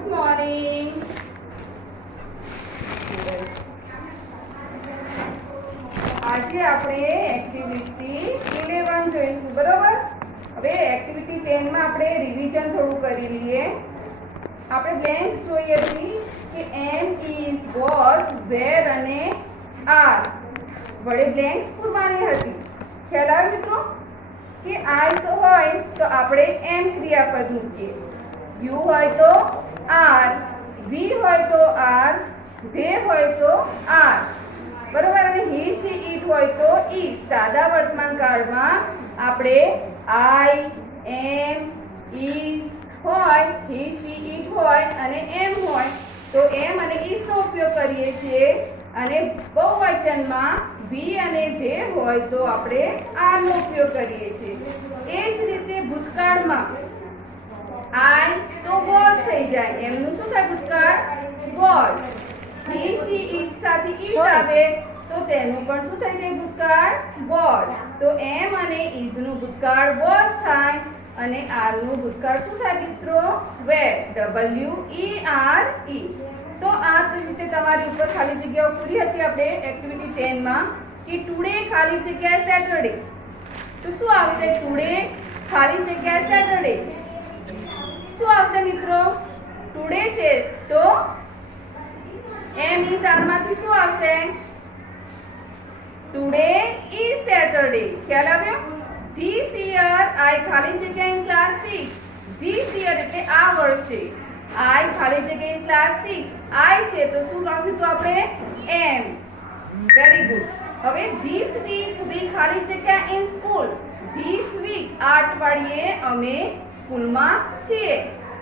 Good morning. આજે આપણે activity 11 જોઈશું, બરોબર? હવે એક્ટિવિટી 10 માં આપણે રિવિઝન થોડું કરી લઈએ. આપણે બ્લેન્ક્સ જોઈએ હતી કે એમ ઇઝ વોઝ વેર અને આર વડે બ્લેન્ક્સ પૂરવાની હતી. ખ્યાલ આવ્યો મિત્રો? કે આઈ તો હોય તો આપણે એમ ક્રિયાપદ મૂકીએ, યુ હોય તો આર, વી હોય તો આર, ધે હોય તો આર, બરોબર? અને હી શી ઈટ હોય તો ઈ. સાદા વર્તમાન કાળમાં આપણે આઈ, એમ, ઇઝ હોય, હી શી ઈટ હોય અને એમ હોય તો એમ અને ઇઝ નો ઉપયોગ કરીએ છીએ. અને બહુવચનમાં વી અને ધે હોય તો આપણે આર નો ઉપયોગ કરીએ છીએ. એ જ રીતે ભૂતકાળમાં આઈ તો વોઝ થઈ જાય, એમનું શું થાય ભૂતકાળ? વોઝ. હી શી ઈટ સાથે ઈટ આવે તો તેનું પણ શું થઈ જાય ભૂતકાળ? વોઝ. તો એમ અને ઇઝ નું ભૂતકાળ વોઝ થાય અને આર નું ભૂતકાળ શું થાય મિત્રો? વેર. WERE. તો આ રીતે તમારી ઉપર ખાલી જગ્યાઓ પૂરી હતી આપણે એક્ટિવિટી 10 માં કે ટુડે ખાલી જગ્યા સેટરડે. તો શું આવશે? ટુડે ખાલી જગ્યા સેટરડે. શું આવશે મિત્રો? ટુડે છે તો એમ ઇઝ આર માંથી શું આવશે? Today is Saturday. ખ્યાલ આવ્યો? ધીસ યર આઈ ખાલી જગ્યા ઇન ક્લાસ 6. ધીસ યર એટલે આ વર્ષે. આઈ ખાલી જગ્યા ઇન ક્લાસ 6. આઈ છે તો શું લખ્યું તો આપણે? એમ. Very good. હવે ધીસ વીક વી ખાલી જગ્યા ઇન સ્કૂલ. ધીસ વીક આ અઠવાડિયે અમે સ્કૂલમાં છીએ.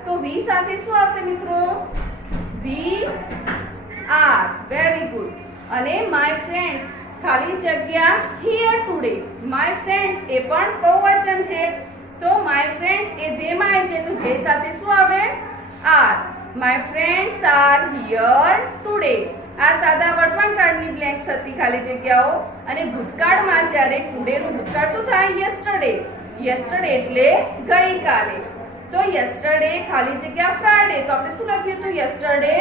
તો વી સાથે શું આવશે મિત્રો? We are. Very good. અને માય ફ્રેન્ડ્સ ખાલી જગ્યા હિયર ટુડે. માય ફ્રેન્ડ્સ એ પણ બહુવચન છે તો માય ફ્રેન્ડ્સ એ ધેમાં આવે છે તો ધે સાથે શું આવે? Are. My friends are here today. આ સાદા વર્તમાન કાળની બ્લેન્ક્સ હતી ખાલી જગ્યાઓ. અને ભૂતકાળમાં જ્યારે ટુડે નું ભૂતકાળ શું થાય? યસ્ટરડે. યસ્ટરડે એટલે ગઈકાલે. તો યસ્ટરડે ખાલી જગ્યા ફ્રાઈડે. તો આપણે શું લખીએ તો યસ્ટરડે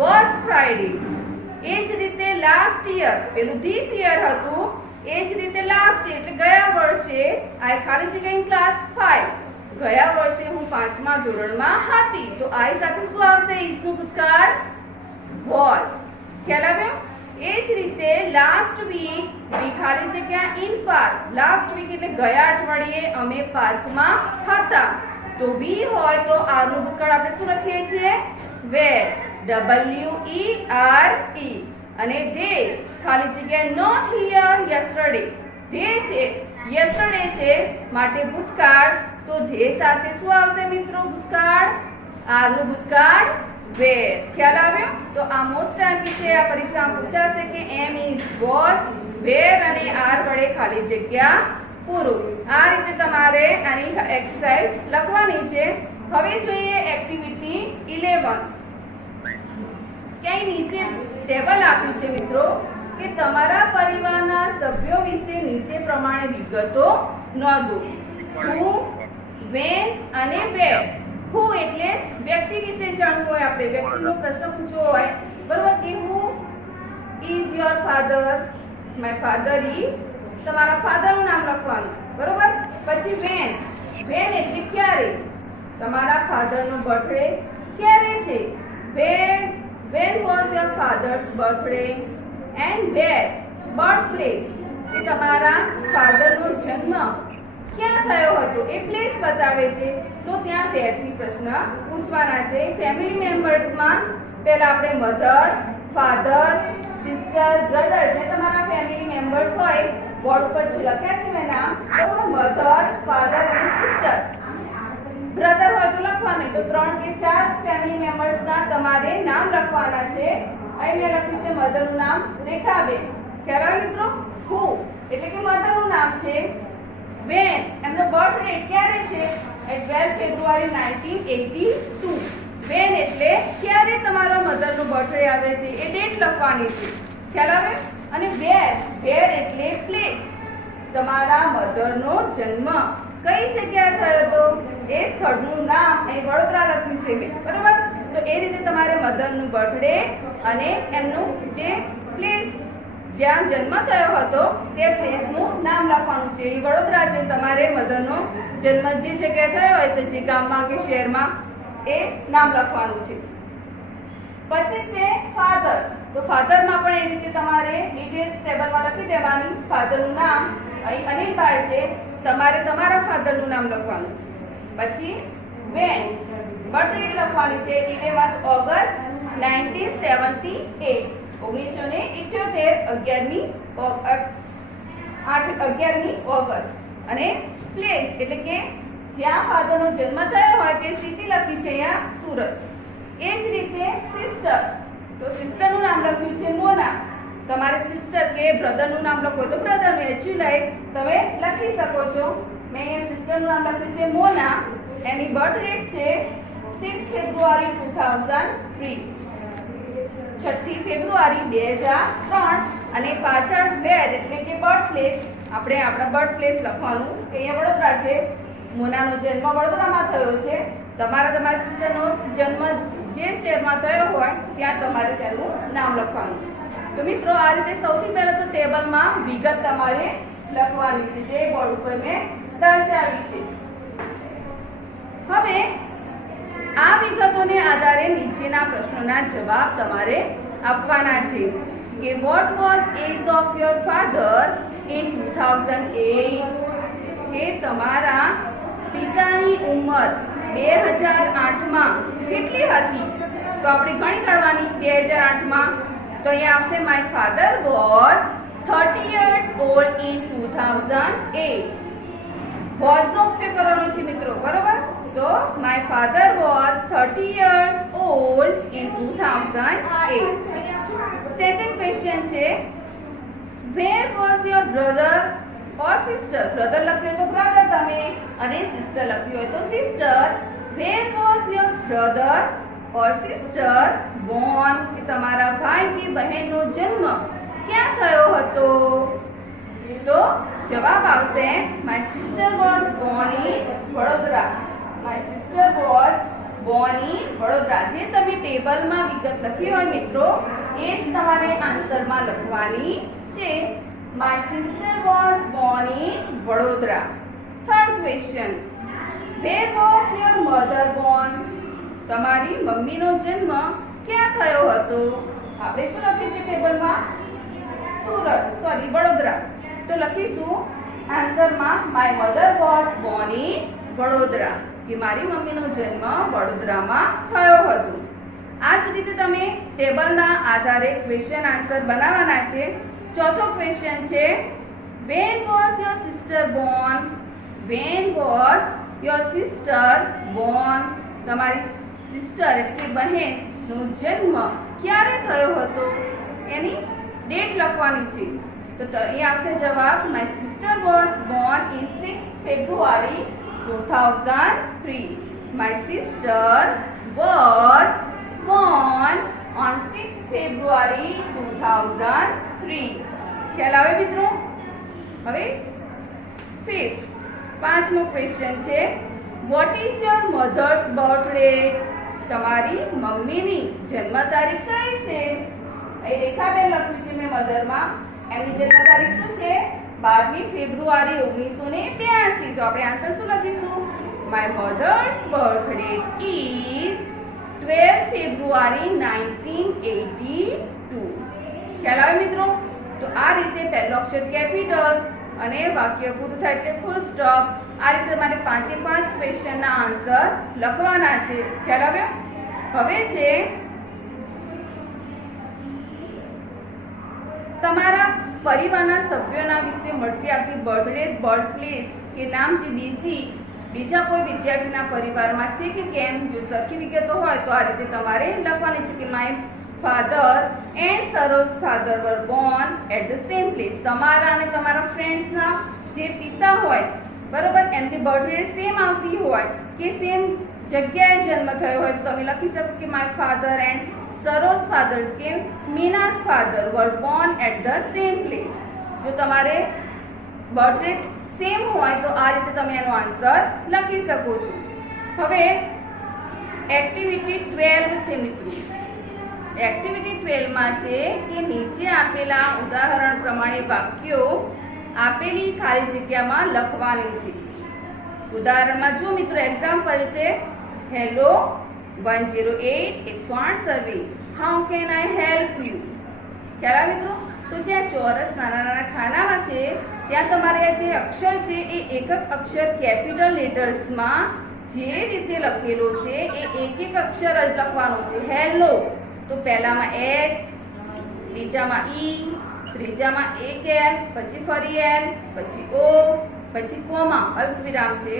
વોઝ ફ્રાઈડે. એ જ રીતે લાસ્ટ યર, પેલું ધીસ યર હતું, એ જ રીતે લાસ્ટ યર એટલે ગયા વર્ષે આઈ ખાલી જગ્યા ઇન ક્લાસ 5. ગયા વર્ષે હું 5મા ધોરણમાં હતી તો આઈ સાથે શું આવશે? ઇઝ નું ભૂતકાળ વોઝ. ખ્યાલ આવ્યો? એ જ રીતે લાસ્ટ વીક વી ખાલી જગ્યા ઇન પાર્ક. લાસ્ટ વીક એટલે ગયા અઠવાડિયે અમે પાર્કમાં હતા તો વી હોય તો આર નું ભૂતકાળ આપણે શું લખીએ છીએ? વેર. WERE. અને ધે ખાલી જગ્યા નોટ હિયર યસ્ટરડે. ધે છે યસ્ટરડે છે માટે ભૂતકાળ તો ધે સાથે શું આવશે મિત્રો? ભૂતકાળ. આર નું ભૂતકાળ વેર. ખ્યાલ આવ્યો? તો આ મોસ્ટ આઈએમપી છે. આ પરીક્ષામાં પૂછાશે કે એમ ઇઝ વોઝ વેર અને આર વડે ખાલી જગ્યા પૂરું. આ રીતે તમારે આની એક્સરસાઇઝ લખવાની છે. હવે જોઈએ એક્ટિવિટી 11. ક્યાંય નીચે ટેબલ આપ્યું છે મિત્રો કે તમારા પરિવારના સભ્યો વિશે નીચે પ્રમાણે વિગતો નોંધો. હુ, વેન અને વેર. હુ એટલે વ્યક્તિ વિશે જાણવું હોય, આપણે વ્યક્તિનો પ્રશ્ન પૂછવો હોય, બરોબર? કે who is your father? My father is. તમારા ફાધરનું નામ લખવાનું, બરોબર? પછી વેન. વેન એટલે ક્યારે? તમારા ફાધરનો બર્થડે ક્યારે છે? When was your father's birthday? And where? Birthplace. કે તમારા ફાધરનો જન્મ ક્યાં થયો હતો એ પ્લેસ બતાવે છે તો ત્યાં where થી પ્રશ્ન પૂછવાના છે. ફેમિલી મેમ્બર્સમાં પહેલા આપણે મધર, ફાધર, સિસ્ટર, બ્રધર જે તમારા ફેમિલી મેમ્બર્સ હોય બોર્ડ ઉપર જે લખ્યા છે મેં નામ, મધર, ફાધર અને સિસ્ટર. બ્રધર હોય તો લખવાનું, તો 3 કે 4 ફેમિલી મેમ્બર્સ ના તમારે નામ લખવાના છે. અહીં મેં લખ્યું છે મધરનું નામ રેખાબેન. ખ્યાલ આવ્યો મિત્રો? હુ એટલે કે મધરનું નામ છે. વેન એમનો બર્થડે ક્યારે છે? 12 ફેબ્રુઆરી 1982. વેન એટલે ક્યારે તમારા મધરનો બર્થડે આવે છે એ ડેટ લખવાની છે. ખ્યાલ આવે? અને વેર એટલે પ્લેસ. તમારા મધરનો જન્મ કઈ જગ્યાએ થયો હતો એ સ્થળનું નામ અહીં વડોદરા લખ્યું છે મેં, બરોબર? તો એ રીતે તમારે મધરનું બર્થડે અને એમનું જે પ્લેસ જ્યાં જન્મ થયો હતો તે પ્લેસનું નામ લખવાનું છે. એ વડોદરા છે. તમારે મધરનો જન્મ જે જગ્યાએ થયો હોય તો જે ગામમાં કે શહેરમાં એ નામ લખવાનું છે. પછી છે ફાધર. તો ફાધરમાં પણ એ રીતે તમારે ડિટેલ્સ ટેબલમાં લખી દેવાની. ફાધરનું નામ અહીં અનિલભાઈ છે, તમારે તમારા ફાધરનું નામ લખવાનું છે. પછી વેન બર્થ ડેટ લખવાની છે 11 ઓગસ્ટ 1978 11મી ઓગસ્ટ. અને પ્લેસ એટલે કે જ્યાં ફાધરનો જન્મ થયો હોય તે સિટી લખી છે અહીંયા સુરત. એ જ રીતે સિસ્ટર. તો સિસ્ટરનું નામ લખ્યું છે મોના. તમારે સિસ્ટર કે બ્રધરનું નામ લખો તો બ્રધર મેચ્યુલાઇ તમે લખી શકો છો. મેં અહીંયા સિસ્ટરનું નામ લખ્યું છે મોના. એની બર્થ ડેટ છે 6 ફેબ્રુઆરી 2003. 6 ફેબ્રુઆરી 2003. અને પાછળ વેર એટલે કે બર્થ પ્લેસ આપણે આપણા બર્થ પ્લેસ લખવાનું કે અહીંયા વડોદરા છે. મોનાનો જન્મ વડોદરામાં થયો છે. તમારા સિસ્ટરનો જન્મ જે શહેરમાં થયો હોય ત્યાં તમારે તેનું નામ લખવાનું છે. તો મિત્રો આ રીતે સૌથી પહેલા તો ટેબલમાં વિગત તમારે લખવાની છે જે બોર્ડ ઉપર મેં દર્શાવી છે. હવે આ વિગતોને આધારે નીચેના પ્રશ્નોના જવાબ તમારે આપવાના છે કે what was age of your father in 2008. કે તમારા પિતાની ઉંમર 2008માં કેટલી હતી? તો આપણે ગણી કાઢવાની 2008માં. તો અહીંયા આવશે my father was 30 years old in 2008. Was નો ઉપયોગ કરવાનો છે મિત્રો, બરોબર? તો my father was 30 years old in 2008. Second question છે where was your brother or sister. Brother લખ્યું તો બ્રધર તમે અને સિસ્ટર લખ્યું હોય તો sister. Where was your brother or sister born. કે તમારા ભાઈ કે બહેનનો જન્મ ક્યાં થયો હતો? તો જવાબ આવશે my sister was born in Vadodara. My sister was born in Vadodara. જે તમે ટેબલમાં વિગત લખી હોય મિત્રો એ જ તમારે આન્સરમાં લખવાની છે. My sister was born in Vadodara. Third question wear was your mother Born. તમારી મમ્મીનો જન્મ ક્યાં થયો હતો? આપણે શું લખ્યું છે ટેબલમાં? વડોદરા. તો લખીશું આન્સરમાં my mother was born in Vadodara. કે મારી મમ્મીનો જન્મ વડોદરામાં થયો હતો. આ જ રીતે તમે ટેબલના આધારે ક્વેશ્ચન આન્સર બનાવવાના છે. ચોથો ક્વેશ્ચન છે when was your sister Born. When was your sister Born. તમારી સિસ્ટર એટલે કે બહેનનો જન્મ ક્યારે થયો હતો એની ડેટ લખવાની છે. તો અહીં આવશે જવાબ my sister was born in 6 February 2003. My sister was born on 6 February 2003. ખ્યાલ આવે મિત્રો? હવે પાંચમો ક્વેશ્ચન છે what is your mother's birth date. તમારી મમ્મીની જન્મ તારીખ કઈ છે? અહીં રેખાબેન લખ્યું છે મેં મધરમાં. એમની જન્મ તારીખ શું છે? 12મી ફેબ્રુઆરી 1982. તો આપણે આન્સર શું લખીશું? My mother's birth date is 12 February 1982. ખ્યાલ આવે મિત્રો? તો આ રીતે પહેલો અક્ષર કેપિટલ અને વાક્ય પૂરું થાય એટલે ફૂલ સ્ટોપ. આ રીતે તમારે 5 ક્વેશ્ચનના આન્સર લખવાના છે. ખ્યાલ આવ્યો? હવે છે તમારા પરિવારના સભ્યોના વિશે મળતી આપતી બર્થડે બર્થ પ્લેસ કે નામ જે બીજા કોઈ વિદ્યાર્થીના પરિવારમાં છે કે કેમ. જો સરખી વિગતો હોય તો આ રીતે તમારે લખવાની છે કે my father and Saroj father were born at the same place. તમારા અને તમારા ફ્રેન્ડ્સના જે પિતા હોય બરોબર એમની બર્થડે સેમ આવતી હોય કે સેમ જગ્યાએ જન્મ થયો હોય તો તમે લખી શકો કે my father and Saroj father's કે Meena's father were born at the same place. જો તમારે બર્થડે સેમ હોય તો આ રીતે તમે એનો આન્સર લખી શકો છો. હવે એક્ટિવિટી 12 છે એક્ટિવિટી 12 માં છે કે નીચે આપેલા ઉદાહરણ પ્રમાણે વાક્યો આપેલી ખાલી જગ્યામાં લખવાની છે. ઉદાહરણમાં જો મિત્રો એક્ઝામ્પલ છે, hello 108 108 service, how can I help you. ખ્યાલ આવે મિત્રો? તો જ્યાં ચોરસ નાના નાના ખાનામાં છે ત્યાં તમારે આ જે અક્ષર છે એ એકક અક્ષર કેપિટલ લેટર્સમાં જે રીતે લખેલો છે એ એક એક અક્ષર જ લખવાનો છે. હેલો તો પહેલામાં એચ, બીજામાં ઈ, ત્રીજામાં એક એલ, પછી ફરી એલ, પછી ઓ, પછી કોમા અલ્પવિરામ છે.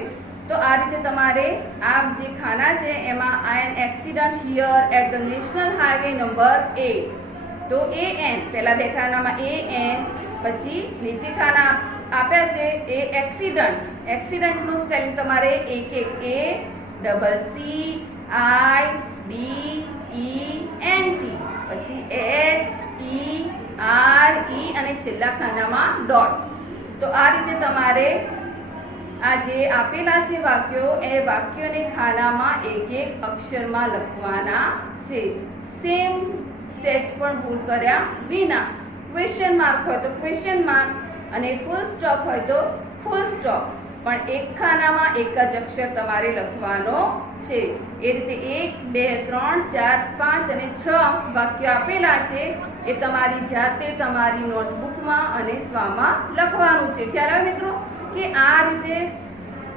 તો આ રીતે તમારે આ જે ખાના છે એમાં I an accident here at the national highway number 8, તો એ એન પહેલા બે ખાનામાં એ એન, પછી નીચે ખાના આપ્યા છે એ એક્સિડન્ટ, એક્સિડન્ટનું સ્પેલિંગ તમારે એક એક A double C I D E N T, પછી એચ ઈ આર ઈ અને છેલ્લા ખાનામાં ડોટ. તો આ રીતે તમારે આ જે આપેલા છે વાક્યો એ વાક્યોને ખાનામાં એક એક અક્ષરમાં લખવાના છે. સેમ સેજ પણ ભૂલ કર્યા વિના. ક્વેશ્ચન માર્ક હોય તો ક્વેશ્ચન માર્ક અને ફૂલ સ્ટોપ હોય તો ફૂલ સ્ટોપ, પણ એક ખાનામાં એક જ અક્ષર તમારે લખવાનો છે. એ રીતે 1 2 3 4 5 અને 6 વાક્યો આપેલા છે એ તમારી જાતે તમારી નોટબુકમાં અને સ્વામાં લખવાનું છે. ખ્યાલ આવે મિત્રો કે આ રીતે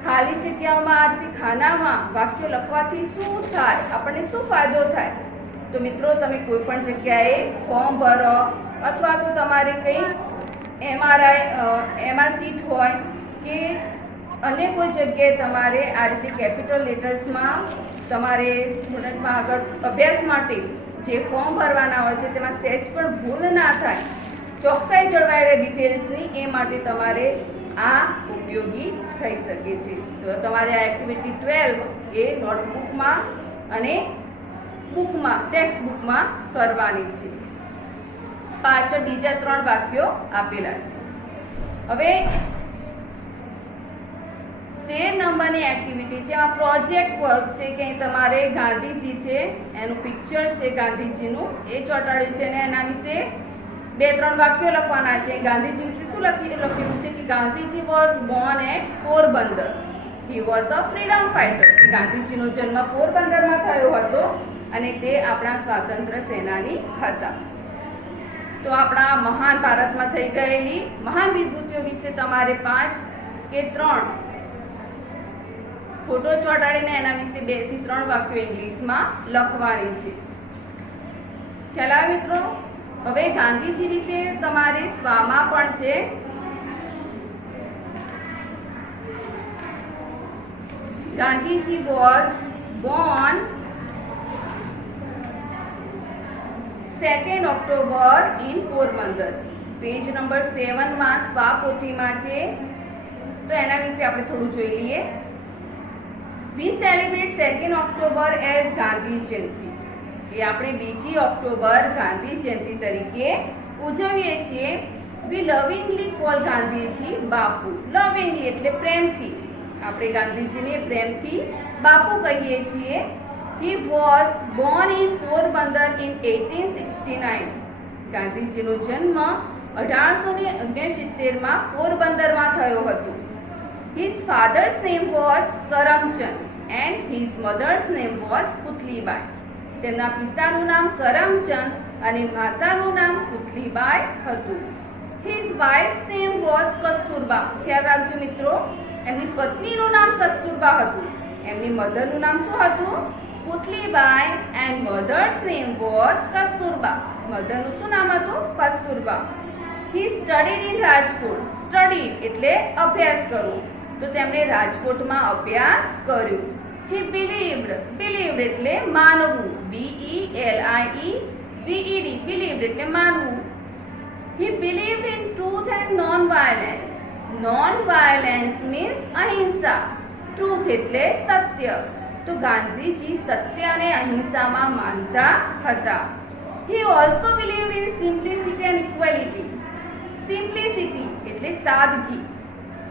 ખાલી જગ્યાઓમાં આ રીતે ખાનામાં વાક્યો લખવાથી શું થાય, આપણને શું ફાયદો થાય? તો મિત્રો તમે કોઈ પણ જગ્યાએ ફોર્મ ભરો અથવા તો તમારે કંઈ એમઆર સીટ હોય કે અન્ય કોઈ જગ્યાએ તમારે આ રીતે કેપિટલ લેટર્સમાં તમારે સ્ટુડન્ટમાં આગળ અભ્યાસ માટે જે ફોર્મ ભરવાના હોય છે તેમાં સહેજ પણ ભૂલ ના થાય, ચોકસાઈ જળવાઈ રહે ડિટેલ્સની, એ માટે તમારે આ ઉપયોગી થઈ શકે છે. તો તમારે આ એક્ટિવિટી 12 એ નોટબુકમાં અને બુકમાં ટેક્સ્ટ બુકમાં કરવાની છે. પાછળ બીજા 3 વાક્યો આપેલા છે. હવે 13 નંબરની એક્ટિવિટી છે, આ પ્રોજેક્ટ વર્ક છે કે તમારે ગાંધીજી છે એનું પિક્ચર છે ગાંધીજીનું એ ચોંટાડ્યું છે અને એના વિશે 2-3 વાક્યો લખવાના છે. ગાંધીજી વિશે શું લખેલું છે કે Gandhiji was born at Porbandar, he was a freedom fighter. ગાંધીજીનો જન્મ પોરબંદરમાં થયો હતો અને તે આપણા સ્વાતંત્ર્ય સેનાની હતા. તો આપણા મહાન ભારતમાં થઈ ગયેલી મહાન વિભૂતિઓ વિશે તમારે 5 કે 3 ફોટો ચોંટાડીને એના વિશે 2 થી 3 વાક્યો ઇંગ્લિશમાં લખવાની છે. ખ્યાલ આવે મિત્રો? હવે ગાંધીજી વિશે તમારે સ્વામાં પણ છે. Gandhiji was Born 2 October in Porbandar. Page number 7 માં સ્વા પોથીમાં છે, તો એના વિશે આપણે થોડું જોઈ લઈએ. We celebrate 2 October as Gandhi Jayanti. એ આપણે 2 ઓક્ટોબર ગાંધી જયંતિ તરીકે ઉજવીએ છીએ. વી લવિંગલી કોલ ગાંધીજી બાપુ. લવિંગલી એટલે પ્રેમથી, આપણે ગાંધીજીને પ્રેમથી બાપુ કહીએ છીએ. He was born in Porbandar in 1869. ગાંધીજીનો જન્મ 1869 માં પોરબંદરમાં થયો હતો. His father's name was Karamchand and his mother's name was પુતલીબાઈ. તેમના પિતાનું નામ કરમચંદ અને માતાનું નામ પુતલીબાઈ હતું. His wife's name was Kasturba. ખ્યાલ રાખજો મિત્રો, એમની પત્નીનું નામ કસ્તુરબા હતું. એમની મધરનું નામ શું હતું? પુતલીબાઈ and mother's name was Kasturba. મધરનું શું નામ હતું? Kasturba. He studied in Rajkot. Studied એટલે અભ્યાસ કરવો, તો તેમણે રાજકોટમાં અભ્યાસ કર્યો. He believed એટલે માનવું, BELIEVED, believed એટલે માનવું. He believed in truth and non-violence. Non-violence means અહિંસા, truth એટલે સત્ય. તો ગાંધીજી સત્ય અને અહિંસામાં માનતા હતા. He also believed in simplicity and equality. Simplicity એટલે સાદગી.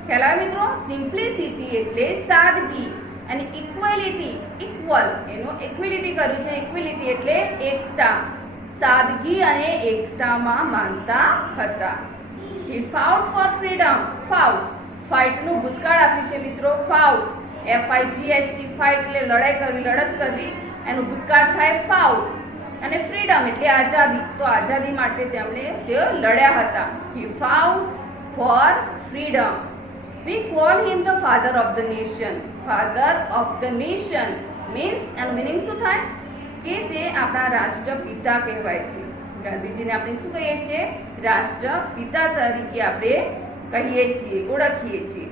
ખ્યાલ આવે મિત્રો? Simplicity એટલે સાદગી અને equality, equal, એનો equality કર્યું છે. equality એટલે એકતા. સાદગી અને એકતામાં માનતા હતા. He fought for freedom. Fought. Fight નું ભૂતકાળ આપ્યું છે મિત્રો fought. FIGHT fight એટલે લડાઈ કરવી, લડત કરવી. એનું ભૂતકાળ થાય fought. અને freedom એટલે આઝાદી. તો આઝાદી માટે તેઓ લડ્યા હતા. He fought for freedom. We call him the father of the nation. Father of the nation means એનું meaning શું થાય કે તે આપણા રાષ્ટ્રપિતા કહેવાય છે. ગાંધીજીને આપણે શું કહીએ છીએ? રાષ્ટ્રપિતા તરીકે આપણે કહીએ છીએ, ઓળખીએ છીએ.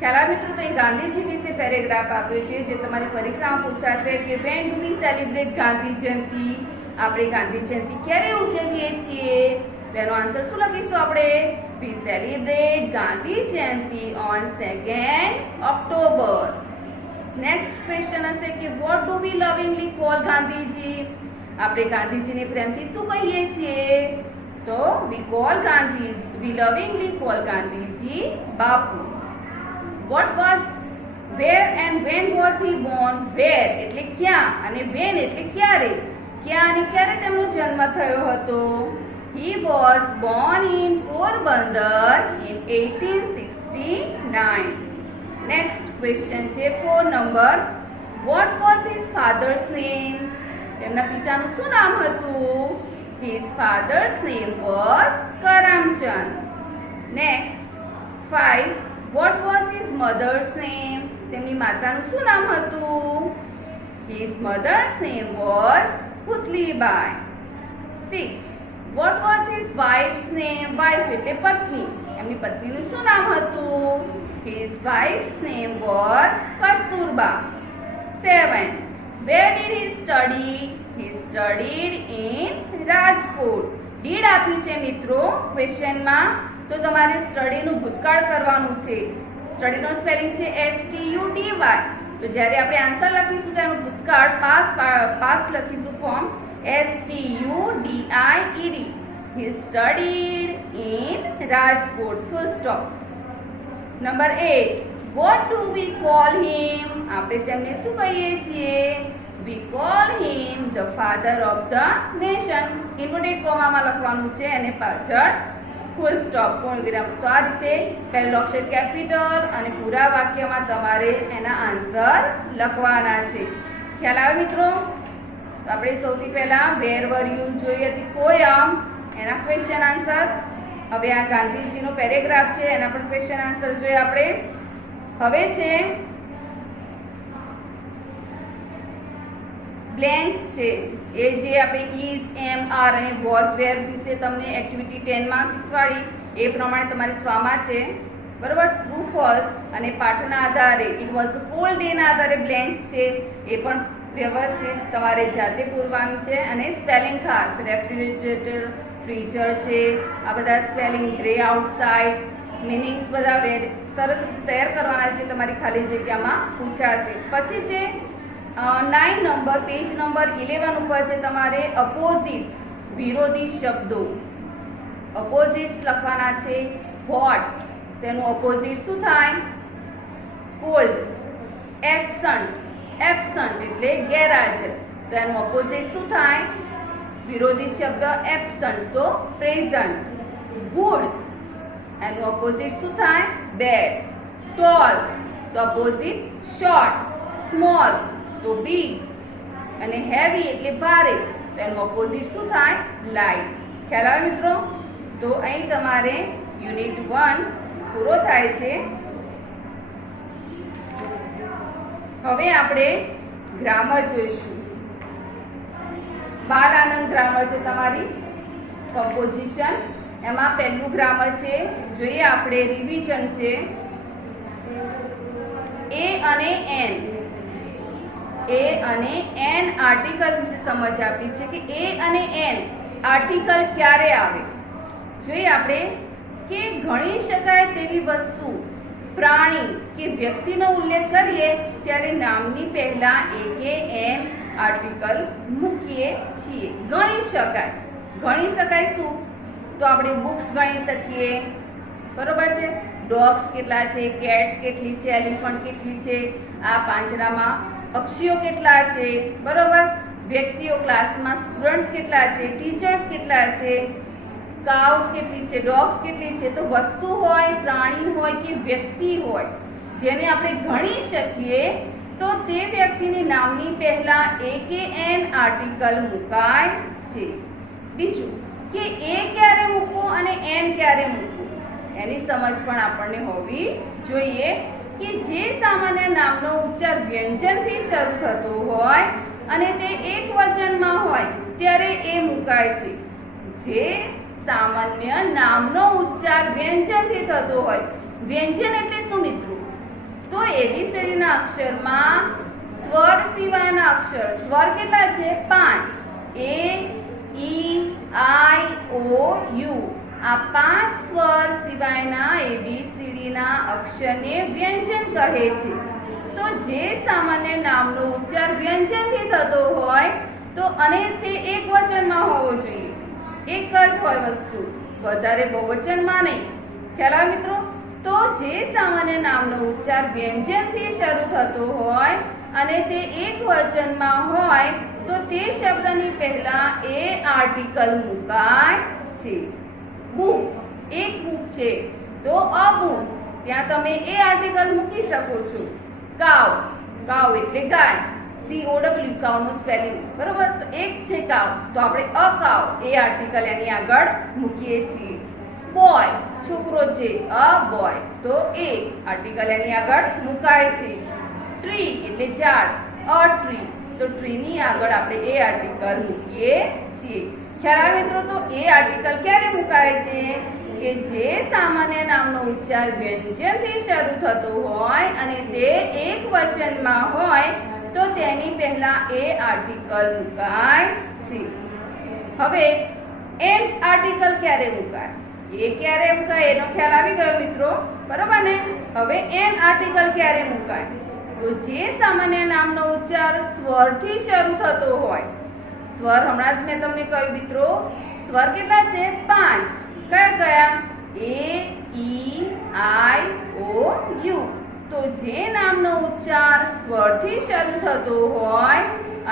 ખ્યાલ મિત્રો, તો અહીં ગાંધીજી વિશે પેરેગ્રાફ આપ્યો છે જે તમારી પરીક્ષામાં પૂછાશે કે when do we celebrate Gandhi Jayanti? આપણે ગાંધી જયંતિ ક્યારે ઉજવીએ છીએ? તેનો આન્સર શું લખીશું આપણે? We celebrate Gandhi Jayanti on 2nd October. Next question હશે કે what do we lovingly call Gandhiji? આપણે ગાંધીજીને પ્રેમથી શું કહીએ છીએ? તો we lovingly call Gandhiji Bapu. What was, where and when was he born? Where એટલે ક્યાં અને when એટલે ક્યારે. ક્યાં અને ક્યારે તેમનો જન્મ થયો હતો? He was born in Porbandar in 1869. Next question છે 4 number. What was his father's name? તેમના પિતાનું શું નામ હતું? His father's name was Karamchand. Next 5. What was his mother's name? તેમની માતાનું શું નામ હતું? His mother's name was Putlibai. 6. What was his wife's name? Wife એટલે પત્ની. એમની પત્નીનું શું નામ હતું? His wife's name was Kasturba. 7. Where did he study? He studied in Rajkot. Did આપ્યું છે મિત્રો ક્વેશ્ચનમાં, તો તમારે સ્ટડીનું ભૂતકાળ કરવાનું છે. સ્ટડીનો સ્પેલિંગ છે STUDY. તો જ્યારે આપણે આન્સર લખીશું તેનું ભૂતકાળ પાસ્ટ લખીશું form STUDIED. He studied in Rajkot. Full stop. Number 8. What do we call him? આપણે તેમને શું કહીએ છીએ? We call him the father of the nation. Inverted કોમામાં લખવાનું છે અને પાછળ ફૂલ સ્ટોપ પૂર્ણ વિરામ. તો આ રીતે પહેલું અક્ષર કેપિટલ અને પૂરા વાક્યમાં તમારે એના આન્સર લખવાના છે. ખ્યાલ આવે મિત્રો? તો આપણે સૌથી પહેલા વેર વર યુ જોઈ હતી પોયમ, એના ક્વેશ્ચન આન્સર. હવે આ ગાંધીજીનો પેરેગ્રાફ છે એના પણ ક્વેશ્ચન આન્સર જોઈએ આપણે. હવે છે બ્લેન્ક્સ છે એ જે આપણે ઇઝ, એમ, આર અને વોઝ, વેર વિશે તમને એક્ટિવિટી 10 માં શીખવાડી એ પ્રમાણે તમારી સ્વામાં છે બરોબર. ટ્રુ ફોલ્સ અને પાઠના આધારે it was a cold day ના આધારે બ્લેન્ક્સ છે એ પણ વ્યવસ્થિત તમારે જાતે પૂરવાનું છે. અને સ્પેલિંગ ખાસ રેફ્રિજરેટર, ફ્રીઝર છે, આ બધા સ્પેલિંગ, ગ્રે આઉટસાઇડ, મીનિંગ્સ બધા સરસ તૈયાર કરવાના છે, તમારી ખાલી જગ્યામાં પૂછાશે. પછી છે 9 નંબર, પેજ નંબર 11 ઉપર છે તમારે અપોઝિટ્સ, વિરોધી શબ્દો. અપોઝિટ્સ લખવાના છે. હોટ તેનું અપોઝિટ શું થાય? કોલ્ડ. એબસન્ટ, એબસન્ટ એટલે ગેરહાજર, તો એનું અપોઝિટ શું થાય? વિરોધી શબ્દ એબસન્ટ, તો પ્રેઝન્ટ. ગુડ એનું અપોઝિટ શું થાય? બેડ. ટોલ તો અપોઝિટ શોર્ટ. સ્મોલ તો બિગ. અને હેવી એટલે ભારે, તો એનું અપોઝિટ શું થાય? લાઇટ. ખ્યાલ આવે મિત્રો? તો અહીં તમારે યુનિટ 1 પૂરો થાય છે. હવે આપણે ગ્રામર જોઈશું. બાલ આનંદ ગ્રામર છે તમારી કમ્પોઝિશન. એમાં પહેલું ગ્રામર છે, જોઈએ આપણે, રિવિઝન છે. એ અને એન, એ અને એન આર્ટિકલ વિશે સમજ આપી છે કે એ અને એન આર્ટિકલ ક્યારે આવે. જોઈએ આપણે કે ગણી શકાય તેવી વસ્તુ, પ્રાણી કે વ્યક્તિનો ઉલ્લેખ કરીએ ત્યારે નામની પહેલા એ કે એન આર્ટિકલ મૂકીએ છીએ. ગણી શકાય, ગણી શકાય શું? તો આપણે બુક્સ ગણી શકીએ બરોબર છે. ડોગ્સ કેટલા છે, કેટ્સ કેટલી છે, એલિફન્ટ કેટલી છે, આ પાંજરામાં પક્ષીઓ કેટલા છે બરોબર. વ્યક્તિઓ ક્લાસમાં સ્ટુડન્ટ્સ કેટલા છે, ટીચર્સ કેટલા છે, કાઉસ કેટલી છે, ડોગ્સ કેટલી છે. તો વસ્તુ હોય, પ્રાણી હોય કે વ્યક્તિ હોય જેને આપણે ગણી શકીએ તો તે વ્યક્તિની નામની પહેલા એ કે એન આર્ટિકલ મુકાય છે. બીજું કે એ ક્યારે મૂકવું અને એન ક્યારે મૂકવું એની સમજ પણ આપણને હોવી જોઈએ કે જે સામાન્ય નામનો ઉચ્ચાર વ્યંજનથી શરૂ થતો હોય અને તે એક વચનમાં હોય ત્યારે એ મુકાય છે. જે સામાન્ય નામનો ઉચ્ચાર વ્યંજનથી થતો હોય, વ્યંજન એટલે શું મિત્રો? તો એબીસીડીના અક્ષરમાં સ્વર સિવાયના અક્ષર, સ્વર કેટલા છે? 5. એ, ઈ, આઈ, ઓ, યુ. આ 5 સ્વર સિવાયના એબીસીડીના અક્ષરને વ્યંજન કહે છે. તો જે સામાન્ય નામનો ઉચ્ચાર વ્યંજનથી થતો હોય તો અને તે એક વચનમાં હોવો જોઈએ. એક જ હોય વસ્તુ, વધારે બહુવચનમાં નહીં. ખ્યાલ આવે મિત્રો? તો જે સામાન્ય નામનો ઉચ્ચાર વ્યંજનથી શરૂ થતો હોય અને તે એક વચનમાં હોય તો તે શબ્દની પહેલા એ આર્ટિકલ મુકાય છે. બુક, એક બુક છે તો અ બુક, ત્યાં તમે એ આર્ટિકલ મૂકી શકો છો. કાવ, કાવ એટલે ગાય, COW, કાવનું સ્પેલિંગ, બરોબર? તો એક છે કાવ તો આપણે અ કાવ એ આર્ટિકલ એની આગળ મૂકીએ છીએ. બોય, છોકરો છે, અ બોય, તો એ આર્ટિકલ એની આગળ મુકાય છે. ટ્રી એટલે ઝાડ, અ ટ્રી, તો ટ્રીની આગળ આપણે એ આર્ટિકલ મૂકીએ છીએ. ખ્યાલ આવે મિત્રો? તો એ આર્ટિકલ ક્યારે મુકાય છે? કે જે સામાન્ય નામનો ઉચ્ચાર વ્યંજનથી શરૂ થતો હોય અને તે એક વચનમાં હોય તો તેની પહેલા એ આર્ટિકલ મુકાય છે. હવે એન આર્ટિકલ ક્યારે મુકાય? એ ક્યારે મુકાય એનો ખ્યાલ આવી ગયો મિત્રો, બરોબર ને? હવે એન આર્ટિકલ ક્યારે મુકાય? તો જે સામાન્ય નામનો ઉચ્ચાર સ્વરથી શરૂ થતો હોય. સ્વર હમણાં જ મેં તમને કહ્યું મિત્રો, સ્વર કેટલા છે? 5. કયા કયા? એ, ઈ, આઈ, ઓ, યુ. તો જે નામનો ઉચ્ચાર સ્વરથી શરૂ થતો હોય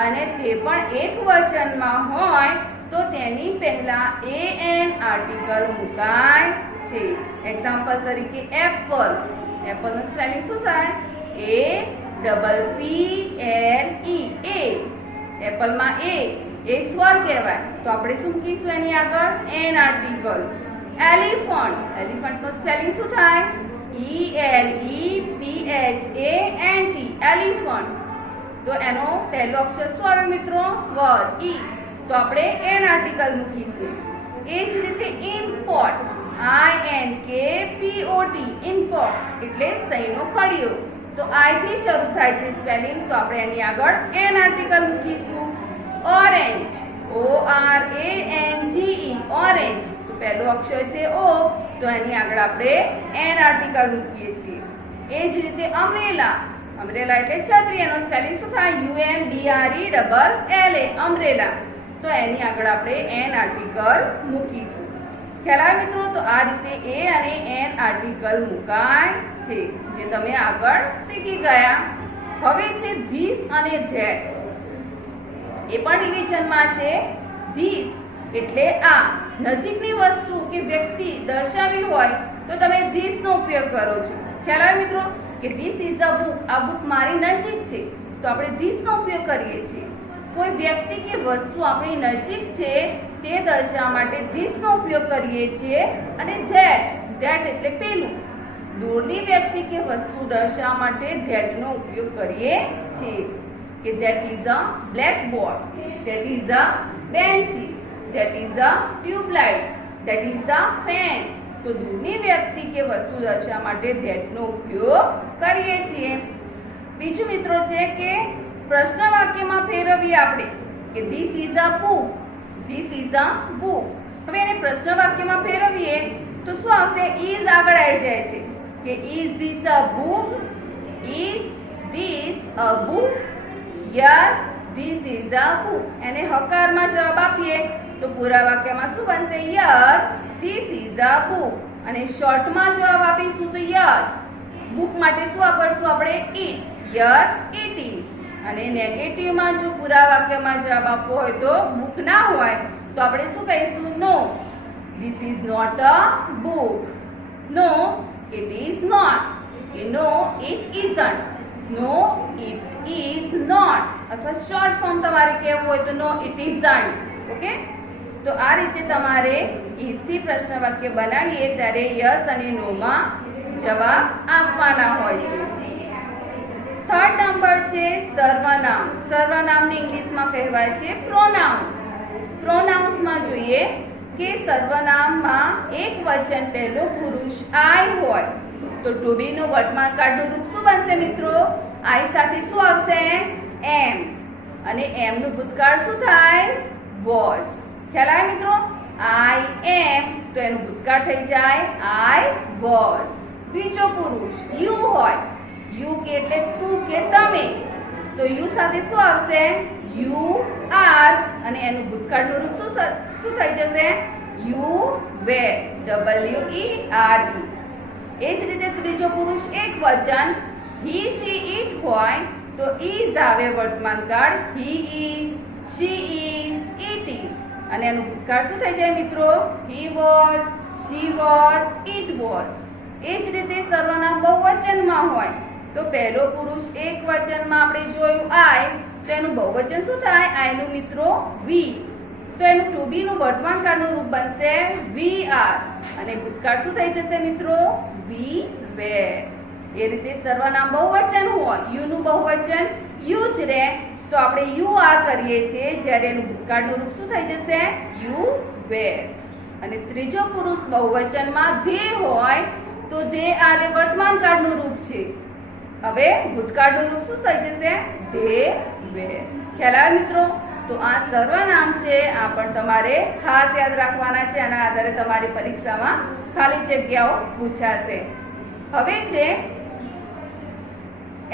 અને તે પણ એક વચનમાં હોય તો તેની પહેલા એ એન આર્ટિકલ મુકાય છે. એક્ઝામ્પલ તરીકે એપલ, એપલનું સ્પેલિંગ શું થાય? APPLE, એ. એપલમાં એ સ્વર કહેવાય તો આપણે શું મૂકીશું એની આગળ? An article. એલિફન્ટ, એલિફન્ટનું સ્પેલિંગ શું થાય? ELEPHANT, elephant. તો એનો પહેલો અક્ષર શું આવે મિત્રો? સ્વર, ઈ. તો આપણે એન આર્ટિકલ મૂકીશું. એ જ રીતે ઇમ્પોર્ટ, INKPOT, ઇમ્પોર્ટ એટલે સહીનો ફળિયો. તો આઈ થી શરૂ થાય છે સ્પેલિંગ, તો આપણે એની આગળ એન આર્ટિકલ મૂકીશું. Orange, ORANGE, orange. તો પહેલો અક્ષર છે ઓ, તો એની આગળ આપણે એન આર્ટિકલ મૂકીએ છીએ. એ જ રીતે અમ્બ્રેલા, અમ્બ્રેલા એટલે છત્રી, એનો સ્પેલિંગ શું થાય? UMBRELLA, umbrella. તો એની આગળ આપણે એન આર્ટિકલ મૂકીશું. ખ્યાલ આવે મિત્રો? તો આ રીતે એ અને એન આર્ટિકલ મુકાય છે, જે તમે આગળ શીખી ગયા. હવે છે ધીસ અને ધેટ, એ પણ રિવિઝનમાં છે. ધીસ એટલે આ, નજીકની વસ્તુ કે વ્યક્તિ દર્શાવી હોય તો તમે ધીસ નો ઉપયોગ કરો છો. ખ્યાલ આવે મિત્રો? કે ધીસ ઇઝ અ બુક, આ બુક મારી નજીક છે તો આપણે ધીસ નો ઉપયોગ કરીએ છીએ. કોઈ વ્યક્તિ કે વસ્તુ આપણી નજીક છે તે દર્શાવવા માટે ધીસ નો ઉપયોગ કરીએ છીએ. અને ધેટ, ધેટ એટલે પેલું, દૂરની વ્યક્તિ કે વસ્તુ દર્શાવવા માટે ધેટ નો ઉપયોગ કરીએ છીએ. કે that is a blackboard, that is a benches, that is a tubelight, that is a fan. તો દૂરની વ્યક્તિ કે વસ્તુ દર્શાવવા માટે that નો ઉપયોગ કરીએ છીએ. બીજું મિત્રો છે કે પ્રશ્ન વાક્યમાં ફેરવીએ આપણે કે this is a book, this is a book. હવે એને પ્રશ્ન વાક્યમાં ફેરવીએ તો શું આવશે? is આગળ આવી જાય છે કે is this a book, is this a book, yes this is a book. એને હકારમાં જવાબ આપીએ તો પૂરા વાક્યમાં શું બનશે? yes this is a book. અને શોર્ટમાં જવાબ આપીશું તો yes, book માટે શું વાપરશું આપણે? it, yes it is. અને નેગેટિવમાં જો પૂરા વાક્યમાં જવાબ આપવો હોય તો બુક ના હોય તો આપણે શું કહીશું? No, this is not a book. No, it is not. કે no, it isn't. No, it is not. અથવા શોર્ટ ફોર્મ તમારે કહેવું હોય તો નો, ઇટ ઇઝન્ટ. ઓકે, તો આ રીતે તમારે ઇઝથી પ્રશ્ન વાક્ય બનાવીએ ત્યારે યસ અને નો માં જવાબ આપવાના હોય છે. થર્ડ નંબર છે સર્વનામ. સર્વનામને ઇંગ્લિશમાં કહેવાય છે પ્રોનાઉન્સ. પ્રોનાઉન્સમાં જોઈએ કે સર્વનામમાં એક વચન પહેલો પુરુષ આઈ હોય તો ટુ બી નું વર્તમાન કાળનું રૂપ શું બનશે મિત્રો? આઈ સાથે શું આવશે? એમ. અને એમ નું ભૂતકાળ શું થાય? વોઝ. ખ્યાલ આવે મિત્રો? આઈ એમ તો એનું ભૂતકાળ થઈ જાય આઈ વોઝ. બીજો પુરુષ યુ હોય, યુ કે એટલે તું કે તમે, તો યુ સાથે શું આવશે? You are. અને એનું ભૂતકાળનું રૂપ શું થઈ જશે? You were. WERE. એ જ રીતે ત્રીજો પુરુષ એક વચન હી શી ઇટ હોય તો ઇઝ આવે વર્તમાન કાળ. He is, she is, it is. અને એનું ભૂતકાળ શું થઈ જાય મિત્રો? He was, she was, it was. એ જ રીતે સર્વનામ બહુવચનમાં હોય તો પહેલો પુરુષ એક વચનમાં આપણે જોયું આઈ તો એનું બહુવચન શું થાય? આઈ નું મિત્રો વી. તો એનું ટુ બી નું વર્તમાન કાળનું રૂપ બનશે વી આર. અને ભૂતકાળ શું થઈ જશે મિત્રો? વી વેર. એ રીતે સર્વનામ બહુવચન હોય, યુ નું બહુવચન યુ જ રહે તો આપણે યુ આર કરીએ છીએ, જ્યારે એનું ભૂતકાળનું રૂપ શું થઈ જશે? You were. અને ત્રીજો પુરુષ બહુવચનમાં ધે હોય તો ધે આર એ વર્તમાન કાળનું રૂપ છે. હવે ભૂતકાળનું રૂપ શું થઈ જશે? They were. ખ્યાલ આવે મિત્રો? તો આ સર્વનામ છે, આ પણ તમારે ખાસ યાદ રાખવાના છે. આના આધારે તમારી પરીક્ષામાં ખાલી જગ્યાઓ પૂછાશે. હવે છે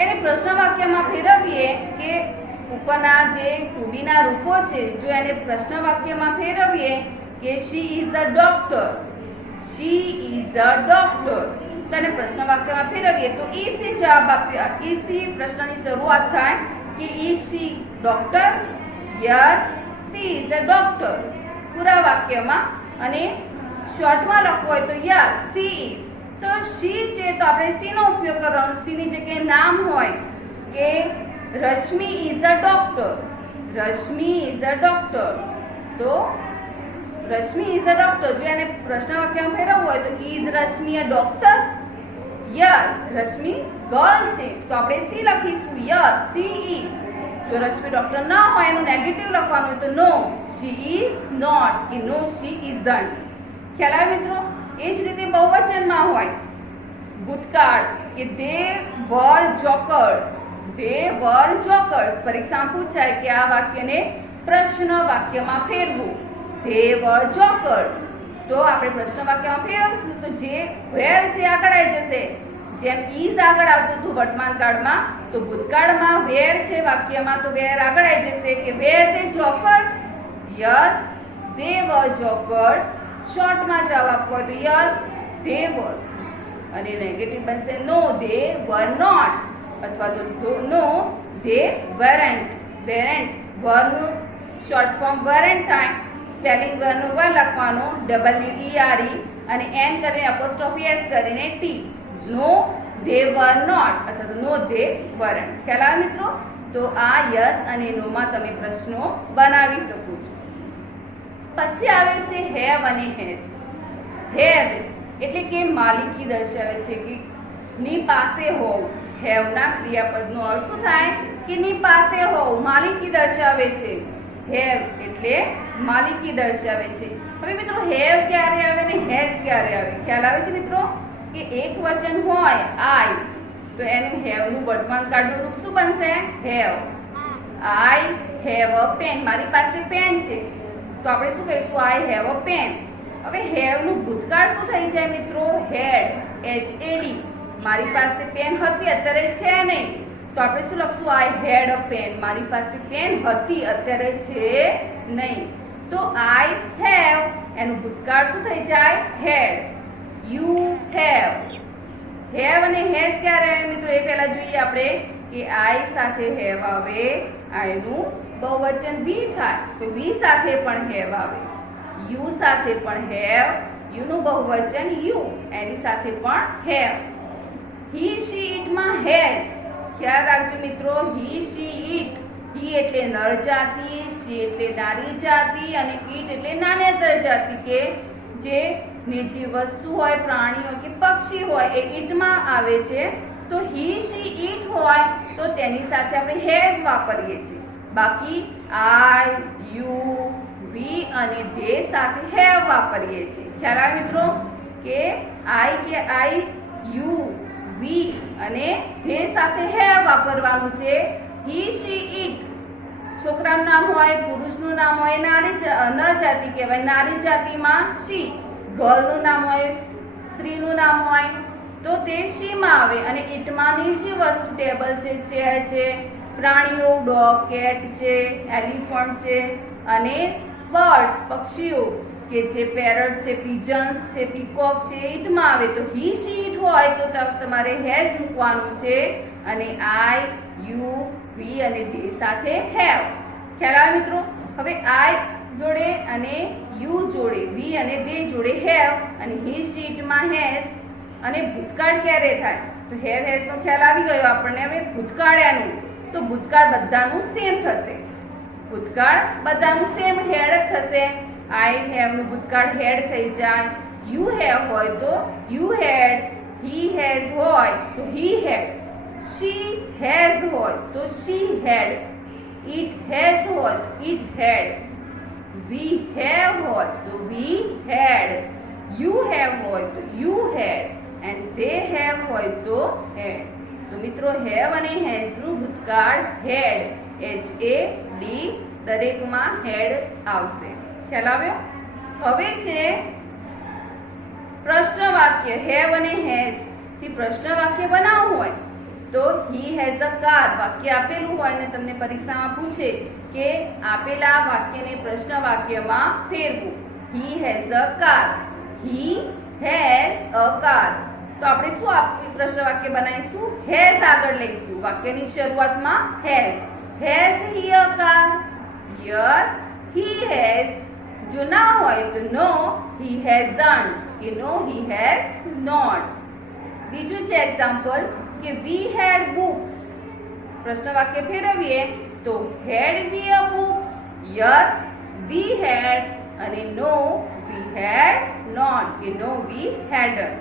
એને પ્રશ્ન વાક્યમાં ફેરવીએ કે ઉપરના જે ટુ બી ના રૂપો છે જો એને પ્રશ્ન વાક્યમાં ફેરવીએ કે she is a doctor, she is a doctor, તો એને પ્રશ્ન વાક્યમાં ફેરવીએ તો ઇઝ થી જવાબ આપ્યો. ઇઝ થી પ્રશ્નની શરૂઆત થાય કે is she doctor? Yes, she is a doctor પૂરા વાક્યમાં. અને શોર્ટમાં લખવું હોય તો યસ, શી ઇઝ. તો શી છે તો આપણે સી નો ઉપયોગ કરવાનો. સી ની જગ્યાએ નામ હોય કે Rashmi is a doctor, Rashmi is a doctor. તો રશ્મિ ઇઝ અ ડોક્ટર જો એને પ્રશ્ન વાક્યમાં ફેરવવું હોય તો is Rashmi a doctor? Yes, Rashmi girl છે તો આપણે સી લખીશું. Yes, she is. જો રશ્મિ ડોક્ટર ન હોય એનું નેગેટિવ લખવાનું હોય તો નો, શી ઇઝ નોટ. કે નો, શી ઇઝન્ટ. ખ્યાલ આવે મિત્રો? એ જ રીતે બહુવચનમાં હોય ભૂતકાળ કે દે વર જોકર્સ, દે વર જોકર્સ. પરીક્ષામાં પૂછાય કે આ વાક્યને પ્રશ્ન વાક્યમાં ફેરવું. દે વર જોકર્સ તો આપણે પ્રશ્ન વાક્યમાં ફેરવશું તો જે વેર છે આગળ આવી જશે. જેમ ઇઝ આગળ આવતું હતું વર્તમાન કાળમાં તો ભૂતકાળમાં વેર છે વાક્યમાં તો વેર આગળ આવી જશે કે વેર દે જોકર્સ? યસ, દે વર જોકર્સ. શોર્ટમાં જવાબ આપવો હોય તો યસ, ધે વર. અને નેગેટિવ બનશે નો, ધે વર નોટ. અથવા તો નો, ધે વેરન્ટ. વેરન્ટ વરનું શોર્ટ ફોર્મ વેરન્ટ થાય. સ્પેલિંગ વરનું વર લખવાનું WERE અને એન કરીને અપોસ્ટ્રોફી એસ કરીને T. No, they were not અથવા તો નો, ધે વરન્ટ. ખ્યાલ આવે મિત્રો? તો આ યસ અને નો માં તમે પ્રશ્નો બનાવી શકો છો. પછી આવે છે હેવ અને હેઝ. હેવ એટલે કે માલિકી દર્શાવે છે કે ની પાસે હોવું. હેવ ના ક્રિયાપદનો અર્થ શું થાય? કે ની પાસે હોવું, માલિકી દર્શાવે છે. હેવ એટલે માલિકી દર્શાવે છે. હવે મિત્રો હેવ ક્યારે આવે અને હેઝ ક્યારે આવે? ખ્યાલ આવે છે મિત્રો? કે એક વચન હોય આઈ તો એનું હેવ નું વર્તમાન કાળનું રૂપ શું બનશે? Have. I have a pen. મારી પાસે પેન છે તો આપણે શું કહીશું? I have a pen. હવે હેવ નું ભૂતકાળ શું થઈ જાય મિત્રો? હેડ, HAD. મારી પાસે પેન હતી અત્યારે છે નહીં તો આપણે શું લખશું? આઈ હેડ અ પેન. મારી પાસે પેન હતી અત્યારે છે નહીં. તો આઈ હેવ એનું ભૂતકાળ શું થઈ જાય? હેડ. You have. હેવ અને હેઝ ક્યારે આવે મિત્રો એ પહેલા જોઈએ આપણે. કે આઈ સાથે હેવ આવે, આઈનું બહુવચન વી થાય તો વી સાથે પણ હેવ આવે, યુ સાથે પણ હેવ, યુનું બહુવચન યુ, એની સાથે પણ હેવ. હી શી ઇટમાં હેઝ, ખ્યાલ રાખજો મિત્રો, હી શી ઇટ, હી એટલે નર જાતિ, શી એટલે નારી જાતિ અને ઇટ એટલે નાનેતર જાતિ કે જે નિજી વસ્તુ હોય, પ્રાણી હોય કે પક્ષી હોય એ ઇટમાં આવે છે. તો હી શી ઇટ હોય તો તેની સાથે આપણે હેઝ વાપરીએ છીએ. બાકી આઈ, યુ, વી અને ધે સાથે હેવ વાપરીએ છીએ. ખ્યાલ આવે મિત્રો કે આઈ, યુ, વી અને ધે સાથે હેવ વાપરવાનું છે. હી શી ઇટ છોકરાનું નામ હોય, પુરુષનું નામ હોય, નર જાતિ કહેવાય, નારી જાતિમાં શી, ગર્લનું નામ હોય, સ્ત્રીનું નામ હોય તો તે શીમાં આવે. અને ઇટમાં નિજી વસ્તુ ટેબલ છે, ચેર છે, પ્રાણીઓ ડોગ, કેટ છે, એલિફન્ટ છે અને બર્ડ્સ પક્ષીઓ કે જે પેરટ છે, પિજન્સ છે, પીકોક છે ઇટમાં આવે. તો હી શી ઇટ હોય તો તમારે હેઝ મૂકવાનું છે અને આઈ, યુ, વી અને ધે સાથે હેવ. ખ્યાલ આવે મિત્રો? હવે આઈ જોડે અને યુ જોડે, વી અને ધે જોડે હેવ અને હી શી ઇટમાં હેઝ. અને ભૂતકાળ ક્યારે થાય તો હેવ હેઝ નો ખ્યાલ આવી ગયો આપણને. હવે ભૂતકાળનું તો ભૂતકાળ બધાનું સેમ થશે, ભૂતકાળ બધાનું સેમ હેડ જ થશે. આઈ હેવ નું ભૂતકાળ હેડ થઈ જાય, યુ હેવ હોય તો યુ હેડ, હી હેઝ હોય તો હી હેડ, શી હેઝ હોય તો શી હેડ, ઇટ હેઝ હોય તો ઇટ હેડ, વી હેવ હોય તો વી હેડ, યુ હેવ હોય તો you had and they have હોય તો હેડ. તો મિત્રો હેવ અને હેઝ નું ભૂતકાળ હેડ, HAD દરેકમાં હેડ આવશે. ખ્યાલ આવ્યો? હવે છે પ્રશ્ન વાક્ય. હેવ અને હેઝ થી પ્રશ્ન વાક્ય બનાવવું હોય તો હી હેઝ અ કાર વાક્ય આપેલું હોય ને તમને પરીક્ષામાં પૂછે કે આપેલા વાક્યને પ્રશ્ન વાક્યમાં ફેરવું. He has a car, he has a car. તો આપણે શું પ્રશ્ન વાક્ય બનાવીશું? હેઝ આગળ લઈશું. વાક્યની શરૂઆતમાં has. Has he a car? Yes he has. જો ના હોય તો નો હી હેઝન્ટ કે નો હી હેઝ નોટ. બીજું છે એક્ઝામ્પલ કે વી હેડ બુક્સ. પ્રશ્ન વાક્ય ફેરવીએ તો હેડ વી અ બુક્સ? યસ વી હેડ અને નો વી હેડ નોટ કે નો વી હેડન્ટ.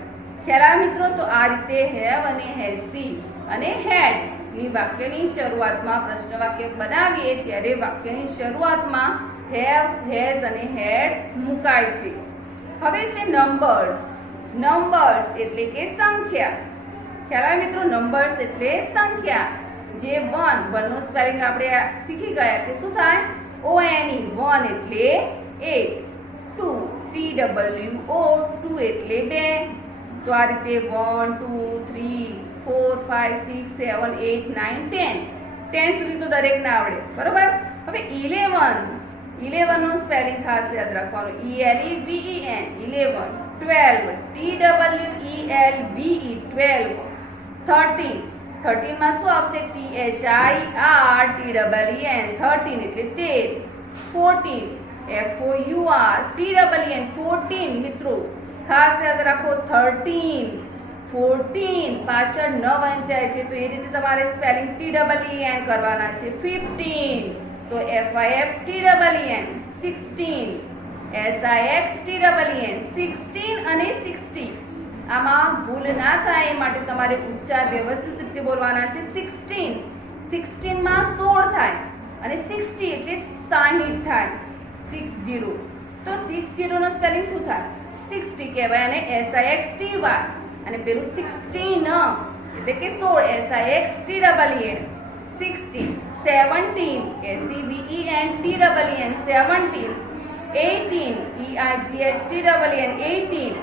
ખ્યાલ આવે મિત્રો? તો આ રીતે હેવ અને હેઝ થી અને હેડ ની વાક્યની શરૂઆતમાં પ્રશ્ન વાક્ય બનાવીએ ત્યારે વાક્યની શરૂઆતમાં હેવ, હેઝ અને હેડ મુકાય છે. હવે છે નંબર્સ. નંબર્સ એટલે કે સંખ્યા. ખ્યાલ આવે મિત્રો? નંબર્સ એટલે સંખ્યા. જે 1 નું સ્પેલિંગ આપણે શીખી ગયા કે શું થાય? ONE 1 એટલે 1, 2 TWO 2 એટલે 2. તો આ રીતે 1 2 3 4 5 6 7 8 9 10 સુધી તો દરેકને આવડે, બરોબર? હવે 11 નું સ્પેલિંગ ખાસ યાદ રાખવાનું. ELEVEN 11. 12 TWELVE 12. 13 માં શું આવશે? THIRTEEN 13 એટલે 13. 14 FOUR TEEN 14 મિત્રો ખાસ યાદ રાખો. 13 14 પાછળ ન વંચાય છે તો એ રીતે તમારે સ્પેલિંગ TEEN કરવાના છે. 15 તો FIFTEEN. 16 SIXTEEN. 16 અને 60 આમાં ભૂલ ના થાય એ માટે તમારે ઉચ્ચાર વ્યવસ્થિત રીતે બોલવાના છે. 16 માં 16 થાય અને 60 એટલે 60 થાય. 60 તો 60 નો સ્પેલિંગ શું થાય? 60 કહેવાય અને SIXTY અને પેલું 16 એટલે કે 16 SIXTEEN. 60 17 SEVENTEEN 17. 18 EIGHTEEN 18.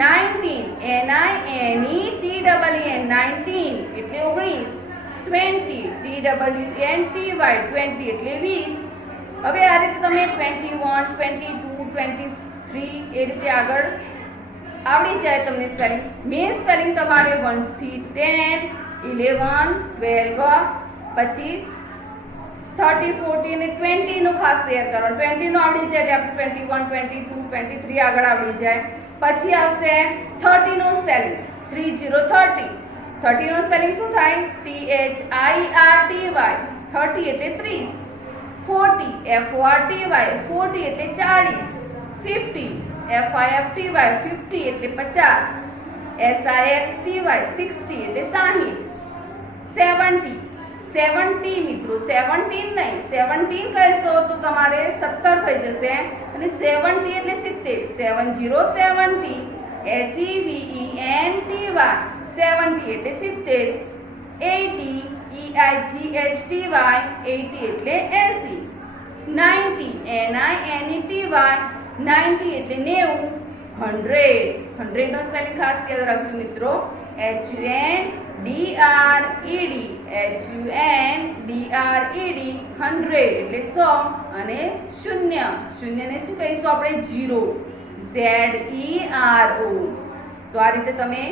19 NINETEEN 19 એટલે 19. 20 TWENTY 20 એટલે 20. હવે આ રીતે તમે 21 22 23 એ રીતે આગળ આવડી જાય તમને સ્પેલિંગ. મેઇન સ્પેલિંગ તમારે 1 થી 10 11 12 પછી 30 40 અને 20 નું ખાસ તૈયાર કરવાનું 20 નું આવડી જાય એટલે આપણે 21 22 23 આગળ આવડી જાય પછી આવશે 30 નું સ્પેલિંગ 30 30 નું સ્પેલિંગ શું થાય THIRTY 30 એટલે 30 40 FORTY 40 એટલે 40 50 FIFTY 50 એટલે 50 SIXTY 60 એટલે 60 70 70 મિત્રો 17 નહીં 17 કહેશો તો તમારે 17 થઈ જશે અને 70 એટલે 70 70 SEVENTY 70 એટલે 70 80 EIGHTY 80 એટલે 80 90 NINETY 90 એટલે 90 100 નો સ્પેલિંગ ખાસ યાદ રાખજો મિત્રો HUNDRED 100 એટલે 100 અને શૂન્ય ને શું કહીશું આપણે 0 ZERO તો આ રીતે તમે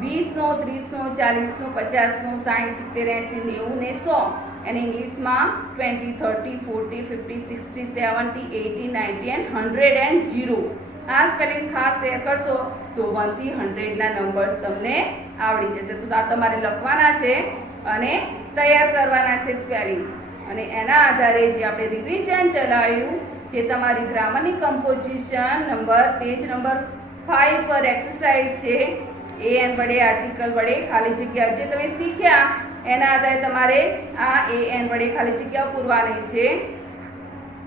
20 નો 30 નો 40 નો 50 નો 60 70 80 90 ને 100 અને ઇંગ્લિશમાં 20 30 40 50 60 70 80 90 and 100 and 0 આ સ્પેલિંગ ખાસ શેર કરશો તો 1 થી 100 ના નંબર્સ તમને આવડી જશે તો આ તમારે લખવાના છે અને તૈયાર કરવાના છે સ્પેલિંગ અને એના આધારે જે આપણે રિવિઝન ચલાવ્યું જે તમારી ગ્રામરની કમ્પોઝિશન પેજ નંબર 5 પર એક્સરસાઇઝ છે AN વડે આર્ટિકલ વડે ખાલી જગ્યા જે તમે શીખ્યા એના આધારે તમારે આ AN વડે ખાલી જગ્યા પૂરવાની છે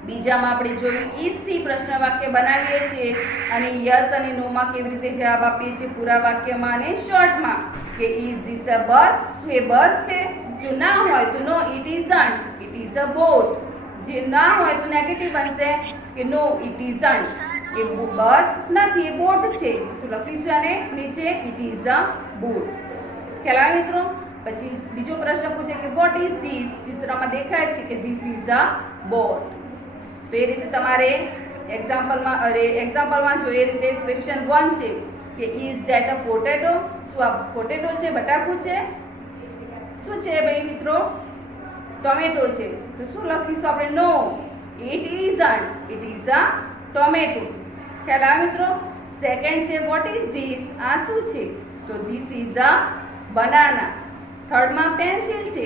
બીજામાં આપણે જોયું ઇઝ થી પ્રશ્ન વાક્ય બનાવીએ છીએ અને યસ અને નો માં કેવી રીતે જવાબ આપીએ છીએ પૂરા વાક્યમાં અને શોર્ટમાં કે ઇઝ ધીસ અ બસ શું એ બસ છે જો ના હોય તો no it isn't it is a boat જે ના હોય તો નેગેટિવ બનશે કે નો ઇટ ઇઝન્ટ એ બસ નથી એ બોટ છે તો લખીશું અને નીચે ઇટ ઇઝ અ બોટ ખ્યાલ આવે મિત્રો પછી બીજો પ્રશ્ન પૂછે કે વોટ ઇઝ ધીસ ચિત્રમાં દેખાય છે કે ધીસ ઇઝ અ બોટ તો એ રીતે તમારે એક્ઝામ્પલમાં જોઈએ રીતે ક્વેશ્ચન 1 છે કે ઇઝ ધેટ અ પોટેટો શું આ પોટેટો છે બટાકું છે શું છે ભાઈ મિત્રો ટોમેટો છે તો શું લખીશું આપણે no it isn't it is a tomato ખ્યાલ આવે મિત્રો સેકન્ડ છે વોટ ઇઝ ધીસ આ શું છે તો ધીસ ઇઝ અ બનાના થર્ડમાં પેન્સિલ છે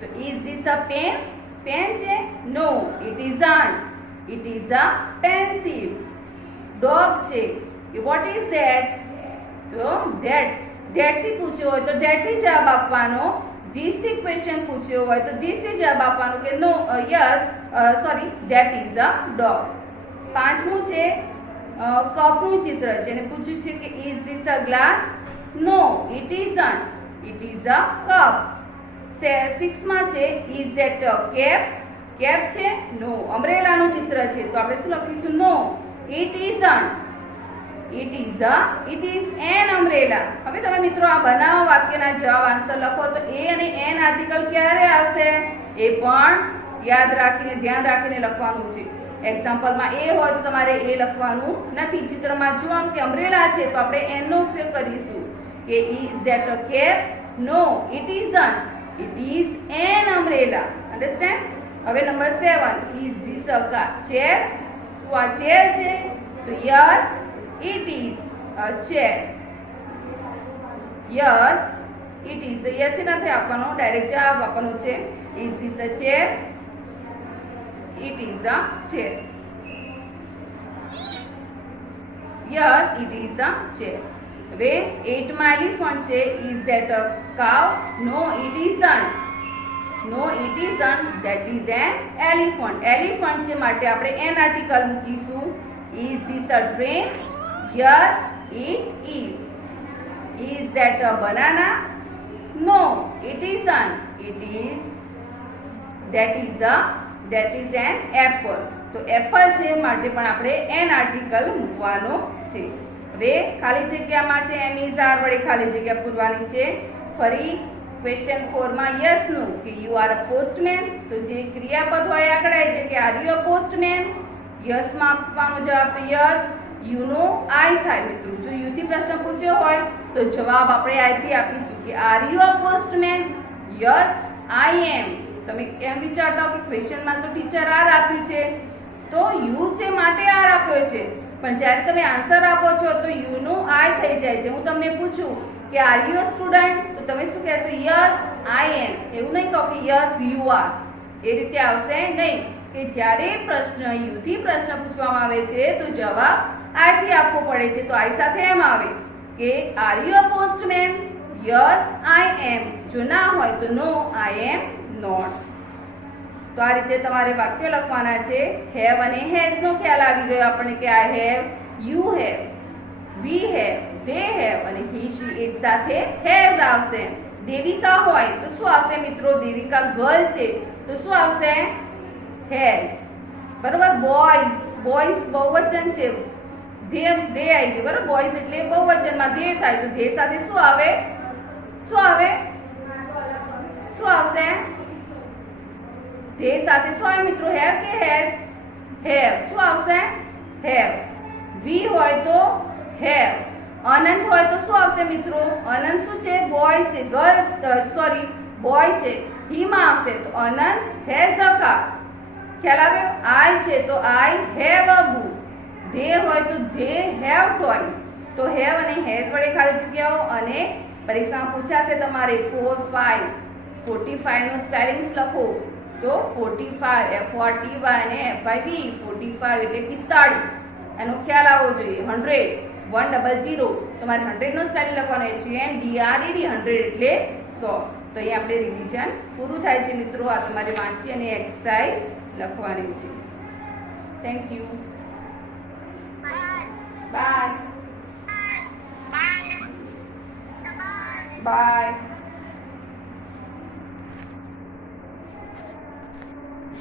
તો ઇઝ ધીસ અ પેન છે no it isn't it is a pencil dog છે કે વોટ ઇઝ ધેટ તો ધેટ થી પૂછ્યો હોય તો ધેટ થી જવાબ આપવાનો ધીસ થી ક્વેશ્ચન પૂછ્યો હોય તો ધીસ થી જવાબ આપવાનો કે no yes sorry that is a dog પાંચમું છે કપનું ચિત્ર છે અને પૂછ્યું છે કે is this a glass no it isn't it is a cup સિક્સમાં છે ઇઝ ધેટ અ કેપ છે નો અમ્બ્રેલાનું ચિત્ર છે તો આપણે શું લખીશું no it isn't it is an umbrella હવે તમે મિત્રો આ બનાવો વાક્યના જવાબ આન્સર લખો તો એ અને એન આર્ટિકલ ક્યારે આવશે એ પણ યાદ રાખીને ધ્યાન રાખીને લખવાનું છે એક્ઝામ્પલમાં એ હોય તો તમારે એ લખવાનું નથી ચિત્રમાં જોવાનું કે અમ્બ્રેલા છે તો આપણે એન નો ઉપયોગ કરીશું કે is that a cap no it isn't it is an umbrella understand હવે number 7 is this a chair શું આ ચેર છે તો yes it is a chair yes it is yes નથી આપવાનો ડાયરેક્ટ જવાબ આપવાનો છે is this a chair it is a chair yes it is a chair હવે 8 માં એલિફન્ટ છે is that a cow no it isn't no it isn't that is an elephant છે માટે આપણે એન આર્ટિકલ મૂકીશું is this a train yes it is that a banana no it isn't it is that is an apple તો apple છે માટે પણ આપણે an article મૂકવાનો છે હવે ખાલી જગ્યામાં છે એમ ઇઝ આર વડે ખાલી જગ્યા પૂરવાની છે ફરી ક્વેશ્ચન 4 માં યસ નું કે યુ આર અ પોસ્ટમેન તો જે ક્રિયાપદ હોય આગળ આવે છે કે are you a postman yes માં આપવાનો જવાબ તો યસ યુ નો આઈ થાય મિત્રો. જો યુ થી પ્રશ્ન પૂછ્યો હોય તો જવાબ આપણે આઈ થી આપીશું કે are you a postman? Yes I am. તમે એમ વિચારતા હો કે ક્વેશ્ચનમાં તો ટીચર આર આપ્યું છે તો યુ છે માટે આર આપ્યો છે, પણ જ્યારે તમે આન્સર આપો છો તો યુ નો આઈ થઈ જાય છે. હું તમને પૂછું કે આર યુ અ સ્ટુડન્ટ તો તમે શું કહેશો? યસ આઈ એમ. એવું નહીં કહો કે યસ યુ આર. એ રીતે આવશે નહીં કે જ્યારે પ્રશ્ન યુ થી પ્રશ્ન પૂછવામાં આવે છે તો જવાબ આઈ થી આપવો પડે છે. તો આઈ સાથે એમ આવે કે are you a postman? Yes I am. જો ના હોય તો નો આઈ એમ નોટ. તો આ રીતે તમારે વાક્ય લખવાના છે. હેવ અને હેઝ નો ખ્યાલ આવી ગયો આપણને કે I have, you have, we have, they have અને હી શી ઇટ સાથે હેઝ આવશે. દેવિકા હોય તો શું આવશે મિત્રો? દેવિકા ગર્લ છે તો શું આવશે? હેઝ. બરોબર. બોયઝ, બોયઝ બહુવચન છે, ધે આવી ગયું. બરોબર. બોયઝ એટલે બહુવચનમાં ધે થાય તો ધે સાથે શું આવે? શું આવે? શું આવશે? ધે સાથે શું આવે મિત્રો? હેવ કે હેઝ? હેવ. શું આવશે? હેવ. વી હોય તો હેવ. અનંત હોય તો શું આવશે મિત્રો? અનંત શું છે? બોય છે, ગર્લ સોરી બોય છે, હીમાં આવશે તો અનંત હેઝ અ કાર. ખ્યાલ આવ્યો? આઈ છે તો આઈ હેવ અ બુક. ધે હોય તો ધે હેવ ટોયઝ. તો હેવ અને હેઝ વડે ખાલી જગ્યાઓ અને પરીક્ષામાં પૂછાશે તમારે 4, 5, 45 નો સ્પેલિંગ્સ લખો તો 45 FORTY અને FIB 45 એટલે 45. એનો ખ્યાલ આવવો જોઈએ. 100 100 તમારે 100 નો સ્પેલિંગ લખવાનો HUNDRED 100 એટલે 100. તો અહીં આપણે રિવિઝન પૂરું થાય છે મિત્રો. આ તમારે વાંચી અને એક્સરસાઇઝ લખવાની છે. Thank you. Bye bye.